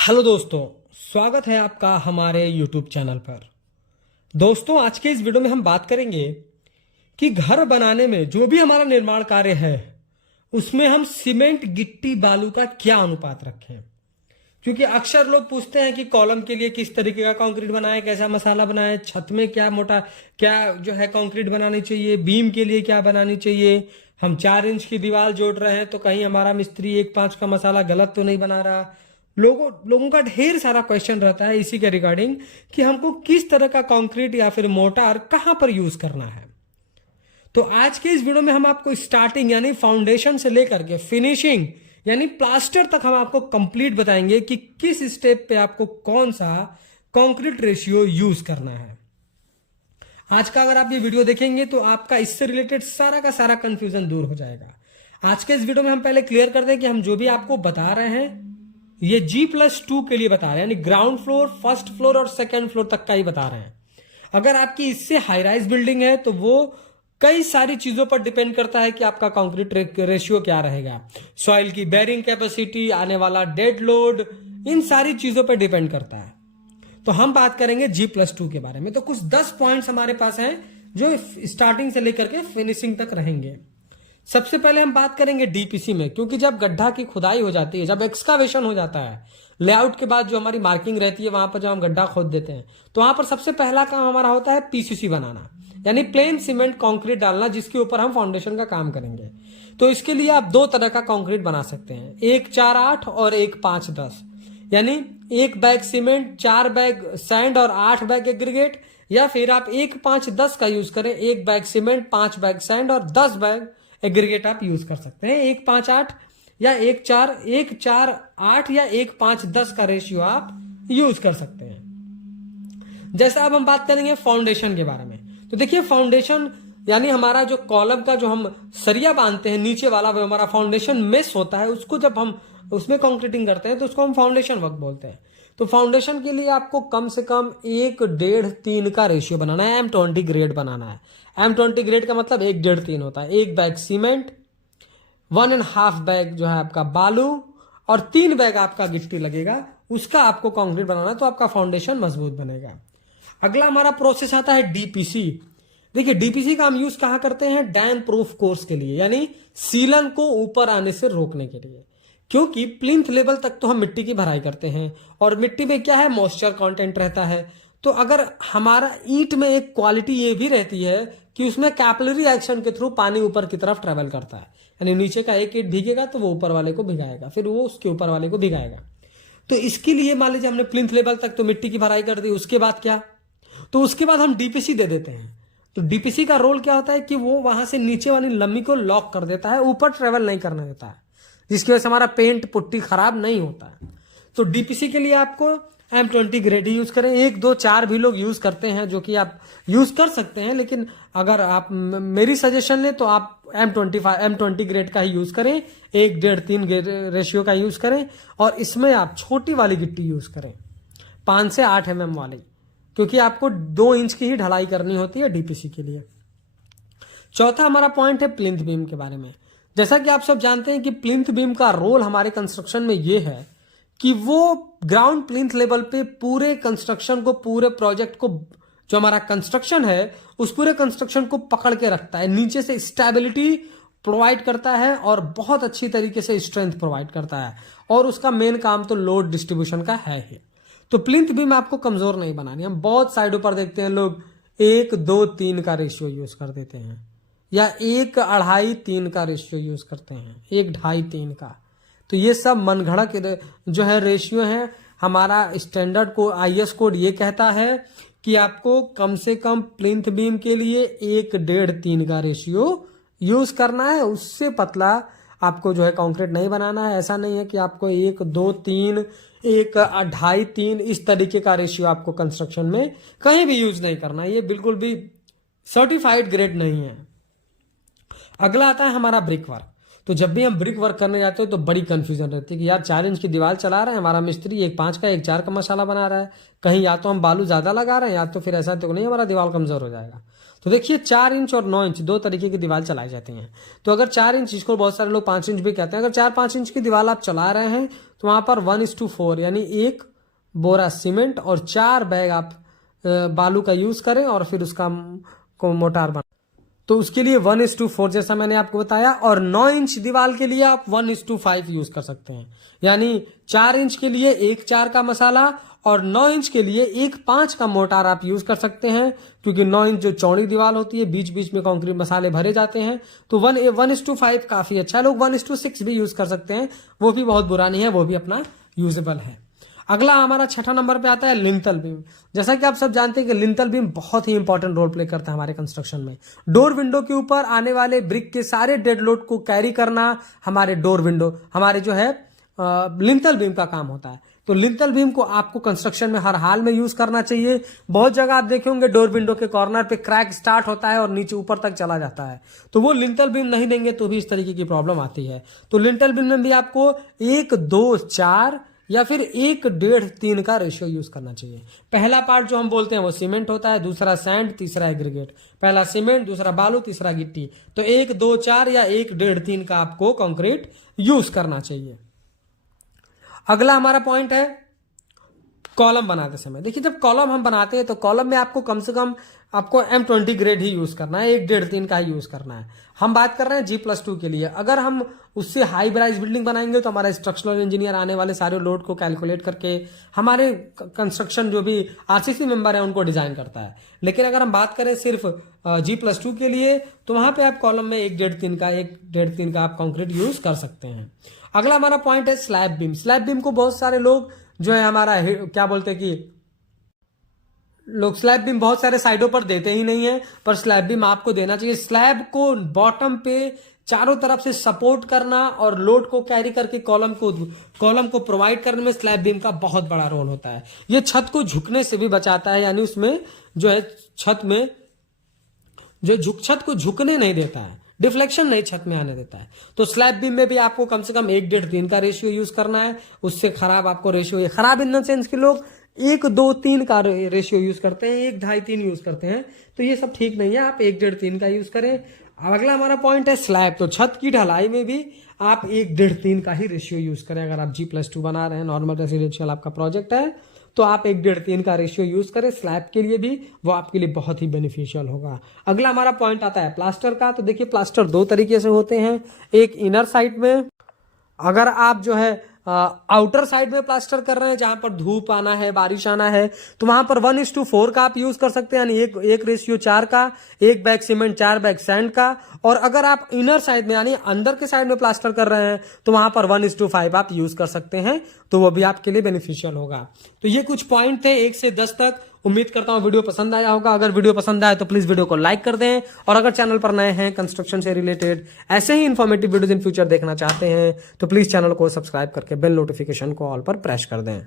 Hello दोस्तों, स्वागत है आपका हमारे YouTube चैनल पर। दोस्तों, आज के इस वीडियो में हम बात करेंगे कि घर बनाने में जो भी हमारा निर्माण कार्य है उसमें हम सीमेंट गिट्टी बालू का क्या अनुपात रखें। क्योंकि अक्सर लोग पूछते हैं कि कॉलम के लिए किस तरीके का कंक्रीट बनाएं, कैसा मसाला बनाएं, छत में क्या मोटा क्या जो है कंक्रीट बनानी चाहिए, बीम के लिए क्या बनानी चाहिए। हम 4 इंच की दीवार जोड़ रहे हैं तो कहीं हमारा मिस्त्री 1.5 का मसाला गलत तो नहीं बना रहा। लोगों का ढेर सारा क्वेश्चन रहता है इसी के रिगार्डिंग कि हमको किस तरह का कंक्रीट या फिर मोटार कहां पर यूज करना है। तो आज के इस वीडियो में हम आपको स्टार्टिंग यानी फाउंडेशन से लेकर के फिनिशिंग यानी प्लास्टर तक हम आपको कंप्लीट बताएंगे कि किस स्टेप पे आपको कौन सा कंक्रीट रेशियो यूज करना है। आज का अगर आप ये वीडियो देखेंगे तो आपका इससे रिलेटेड सारा का सारा कंफ्यूजन दूर हो जाएगा। आज के इस वीडियो में हम पहले क्लियर कर दें कि हम जो भी आपको बता रहे हैं ये G+2 के लिए बता रहे हैं, यानी ग्राउंड फ्लोर, फर्स्ट फ्लोर और सेकंड फ्लोर तक का ही बता रहे हैं। अगर आपकी इससे हाई राइज बिल्डिंग है तो वो कई सारी चीजों पर डिपेंड करता है कि आपका कंक्रीट रेशियो क्या रहेगा। सॉइल की बेरिंग कैपेसिटी, आने वाला डेड लोड, इन सारी चीजों पर डिपेंड करता है। तो हम बात करेंगे G+2 के बारे में। तो कुछ 10 पॉइंट्स हमारे पास हैं जो स्टार्टिंग से लेकर के फिनिशिंग तक रहेंगे। सबसे पहले हम बात करेंगे डीपीसी में, क्योंकि जब गड्ढा की खुदाई हो जाती है, जब एक्सकावेशन हो जाता है, लेआउट के बाद जो हमारी मार्किंग रहती है वहां पर जब हम गड्ढा खोद देते हैं तो वहां पर सबसे पहला काम हमारा होता है पीसीसी बनाना, यानी प्लेन सीमेंट कंक्रीट डालना, जिसके ऊपर हम फाउंडेशन का काम करेंगे। तो इसके लिए आप 2 तरह का कंक्रीट बना सकते हैं, एक 4-8 और एक 5-10, यानी 1 बैग सीमेंट, 4 बैग सैंड और 8 बैग एग्रीगेट, या फिर आप 1-5-10 का यूज करें, 1 बैग सीमेंट, 5 बैग सैंड और 10 बैग एग्रीगेट आप यूज कर सकते हैं। 1-5-8 या 1-4-8 या 1-5-10 का रेशियो आप यूज कर सकते हैं। जैसा अब हम बात करेंगे फाउंडेशन के बारे में। तो देखिए, फाउंडेशन यानी हमारा जो कॉलम का जो हम सरिया बांधते हैं नीचे वाला, वो हमारा फाउंडेशन मेस होता है। उसको जब हम उसमें कंक्रीटिंग करते हैं तो उसको हम फाउंडेशन वर्क बोलते हैं। तो फाउंडेशन के लिए आपको कम से कम 1-1.5-3 का रेशियो बनाना है, M20 ग्रेड बनाना है। M20 ग्रेड का मतलब 1-1.5-3 होता है। 1 बैग सीमेंट, 1.5 बैग जो है आपका बालू और 3 बैग आपका गिट्टी लगेगा, उसका आपको कंक्रीट बनाना है, तो आपका फाउंडेशन मजबूत बनेगा। अगला हमारा प्रोसेस आता है डीपीसी। देखिए, डीपीसी का हम यूज कहां करते हैं? डैम प्रूफ कोर्स के लिए, यानी सीलन को ऊपर आने से रोकने के लिए। क्योंकि प्लिंथ लेवल तक तो हम मिट्टी की भराई करते हैं और मिट्टी में क्या है, मॉइस्चर कंटेंट रहता है। तो अगर हमारा ईंट में एक क्वालिटी ये भी रहती है कि उसमें कैपिलरी एक्शन के थ्रू पानी ऊपर की तरफ ट्रेवल करता है, यानी नीचे का एक ईंट भीगेगा तो वो ऊपर वाले को भिगाएगा, फिर वो उसके ऊपर वाले को भिगाएगा। तो इसके लिए मान लीजिए हमने प्लिंथ लेवल तक तो मिट्टी की भराई कर दी, उसके बाद क्या, तो उसके बाद हम डीपीसी दे देते हैं। तो डीपीसी का रोल क्या होता है कि वो वहां से नीचे वाली नमी को लॉक कर देता है, ऊपर ट्रेवल नहीं करने देता है, जिसकी वजह से हमारा पेंट पुट्टी खराब नहीं होता है। तो डीपीसी के लिए आपको M20 ग्रेड ही यूज करें। 1, 2, 4 भी लोग यूज करते हैं, जो कि आप यूज कर सकते हैं, लेकिन अगर आप मेरी सजेशन ले तो आप M20 ग्रेड का ही यूज करें, 1-1.5-3 रेशियो का यूज करें। और इसमें आप छोटी वाली गिट्टी यूज करें, 5 से 8 mm वाली, क्योंकि आपको 2 इंच की ही ढलाई करनी होती है डीपीसी के लिए। चौथा हमारा पॉइंट है प्लिंथ बीम के बारे में। जैसा कि आप सब जानते हैं कि प्लिंथ बीम का रोल हमारे कंस्ट्रक्शन में ये है कि वो ग्राउंड प्लिंथ लेवल पे पूरे कंस्ट्रक्शन को, पूरे प्रोजेक्ट को, जो हमारा कंस्ट्रक्शन है उस पूरे कंस्ट्रक्शन को पकड़ के रखता है, नीचे से स्टेबिलिटी प्रोवाइड करता है और बहुत अच्छी तरीके से स्ट्रेंथ प्रोवाइड करता है। और उसका मेन काम तो लोड डिस्ट्रीब्यूशन का है ही। तो प्लिंथ बीम आपको कमजोर नहीं बनानी। हम बहुत साइडों पर देखते हैं लोग 1-2-3 का रेशियो यूज कर देते हैं, या 1-2.5-3 का रेशियो यूज करते हैं, 1-2.5-3 का। तो ये सब मनगढ़ंत जो है रेशियो है। हमारा स्टैंडर्ड को IS कोड ये कहता है कि आपको कम से कम प्लिंथ बीम के लिए 1-1.5-3 का रेशियो यूज करना है। उससे पतला आपको जो है कंक्रीट नहीं बनाना है। ऐसा नहीं है कि आपको 1-2-3, 1-2.5-3 इस तरीके का रेशियो आपको कंस्ट्रक्शन में कहीं भी यूज नहीं करना है। ये बिल्कुल भी सर्टिफाइड ग्रेड नहीं है। अगला आता है हमारा ब्रिक वर्क। तो जब भी हम ब्रिक वर्क करने जाते हैं तो बड़ी कंफ्यूजन रहती है कि यार 4 इंच की दीवार चला रहे हैं, हमारा मिस्त्री 1-5 का 1-4 का मसाला बना रहा है, कहीं या तो हम बालू ज्यादा लगा रहे हैं या तो फिर ऐसा तो नहीं हमारा दीवार कमजोर हो जाएगा। तो देखिए 4 इंच और 9 इंच दो तरीके की दीवार चलाई जाती हैं। तो अगर 4 इंच, जिसको बहुत सारे लोग 5 इंच भी कहते हैं, अगर 4-5 इंच की दीवार आप चला रहे हैं तो वहां पर 1:4 यानी 1 बोरा सीमेंट और 4 बैग आप बालू का यूज करें और फिर उसका को मोटार बना। तो उसके लिए 1:4 जैसा मैंने आपको बताया, और 9 इंच दीवार के लिए आप 1:5 यूज कर सकते हैं। यानी 4 इंच के लिए 1:4 का मसाला और 9 इंच के लिए 1:5 का मोटार आप यूज कर सकते हैं, क्योंकि 9 इंच जो चौड़ी दीवार होती है, बीच बीच में कंक्रीट मसाले भरे जाते हैं। तो 1:5 काफी अच्छा है। लोग 1:6 भी यूज कर सकते हैं, वो भी बहुत बुरा नहीं है, वो भी अपना यूजेबल है। अगला हमारा छठा नंबर पे आता है लिंटल बीम। जैसा कि आप सब जानते हैं कि लिंटल बीम बहुत ही इंपॉर्टेंट रोल प्ले करता है हमारे कंस्ट्रक्शन में। डोर विंडो के ऊपर आने वाले ब्रिक के सारे डेड लोड को कैरी करना हमारे डोर विंडो, हमारे जो है लिंटल बीम का काम होता है। तो लिंटल बीम को आपको कंस्ट्रक्शन में हर हाल में यूज करना चाहिए। बहुत जगह आप देखे होंगे डोर विंडो के कॉर्नर पे क्रैक स्टार्ट होता है और नीचे ऊपर तक चला जाता है, तो वो लिंटल बीम नहीं देंगे तो भी इस तरीके की प्रॉब्लम आती है। तो लिंटल बीम में भी आपको 1:2:4 या फिर 1:1.5:3 का रेशियो यूज करना चाहिए। पहला पार्ट जो हम बोलते हैं वो सीमेंट होता है, दूसरा सैंड, तीसरा एग्रीगेट। पहला सीमेंट, दूसरा बालू, तीसरा गिट्टी। तो 1:2:4 या 1:1.5:3 का आपको कंक्रीट यूज करना चाहिए। अगला हमारा पॉइंट है कॉलम बनाते समय। देखिए जब कॉलम हम बनाते हैं तो कॉलम में आपको कम से कम आपको M20 ग्रेड ही यूज करना है, 1:1.5:3 का ही यूज करना है। हम बात कर रहे हैं G+2 के लिए। अगर हम उससे हाई राइज बिल्डिंग बनाएंगे तो हमारा स्ट्रक्चरल इंजीनियर आने वाले सारे लोड को कैलकुलेट करके हमारे कंस्ट्रक्शन जो भी RCC मेंबर है उनको डिजाइन करता है। लेकिन अगर हम बात करें सिर्फ G+2 के लिए तो वहां पे आप कॉलम में 1:1.5 का आप कंक्रीट यूज कर सकते हैं। अगला हमारा पॉइंट है स्लैब बीम। स्लैब बीम को बहुत सारे लोग जो है हमारा क्या बोलते हैं कि लोग स्लैब बीम बहुत सारे साइडों पर देते ही नहीं है, पर स्लैब बीम आपको देना चाहिए। स्लैब को बॉटम पे चारों तरफ से सपोर्ट करना और लोड को कैरी करके कॉलम को प्रोवाइड करने में स्लैब बीम का बहुत बड़ा रोल होता है। ये छत को झुकने से भी बचाता है, यानी उसमें जो है छत में जो छत को झुकने नहीं देता है, डिफ्लेक्शन नहीं छत में आने देता है। तो स्लैब बीम में भी आपको कम से कम 1:1.5:3 का रेशियो यूज करना है। उससे खराब आपको रेशियो, खराब इन द सेंस कि लोग 1:2:3 का रेशियो यूज करते हैं, 1:2.5:3 यूज करते हैं, तो ये सब ठीक नहीं है। आप 1:1.5:3 का यूज करें। अगला हमारा पॉइंट है स्लैब। तो छत की ढलाई में भी आप 1:1.5:3 का ही रेशियो यूज करें। अगर आप G+2 बना रहे हैं, नॉर्मल रेसिडेंशियल आपका प्रोजेक्ट है, तो आप 1:1.5:3 का रेशियो यूज करें स्लैब के लिए भी, वो आपके लिए बहुत ही बेनिफिशियल होगा। अगला हमारा पॉइंट आता है प्लास्टर का। तो देखिए प्लास्टर दो तरीके से होते हैं। एक इनर साइड में, अगर आप जो है आउटर साइड में प्लास्टर कर रहे हैं जहां पर धूप आना है, बारिश आना है, तो वहां पर 1:4 का आप यूज कर सकते हैं, यानी 1:4 का, 1 बैग सीमेंट 4 बैग सैंड का। और अगर आप इनर साइड में यानी अंदर के साइड में प्लास्टर कर रहे हैं तो वहां पर 1:5 आप यूज कर सकते हैं, तो वो भी आपके लिए बेनिफिशियल होगा। तो ये कुछ पॉइंट थे 1 से 10 तक। उम्मीद करता हूं वीडियो पसंद आया होगा। अगर वीडियो पसंद आए तो प्लीज वीडियो को लाइक कर दें, और अगर चैनल पर नए हैं, कंस्ट्रक्शन से रिलेटेड ऐसे ही इन्फॉर्मेटिव वीडियोस इन फ्यूचर देखना चाहते हैं तो प्लीज चैनल को सब्सक्राइब करके बेल नोटिफिकेशन को ऑल पर प्रेस कर दें।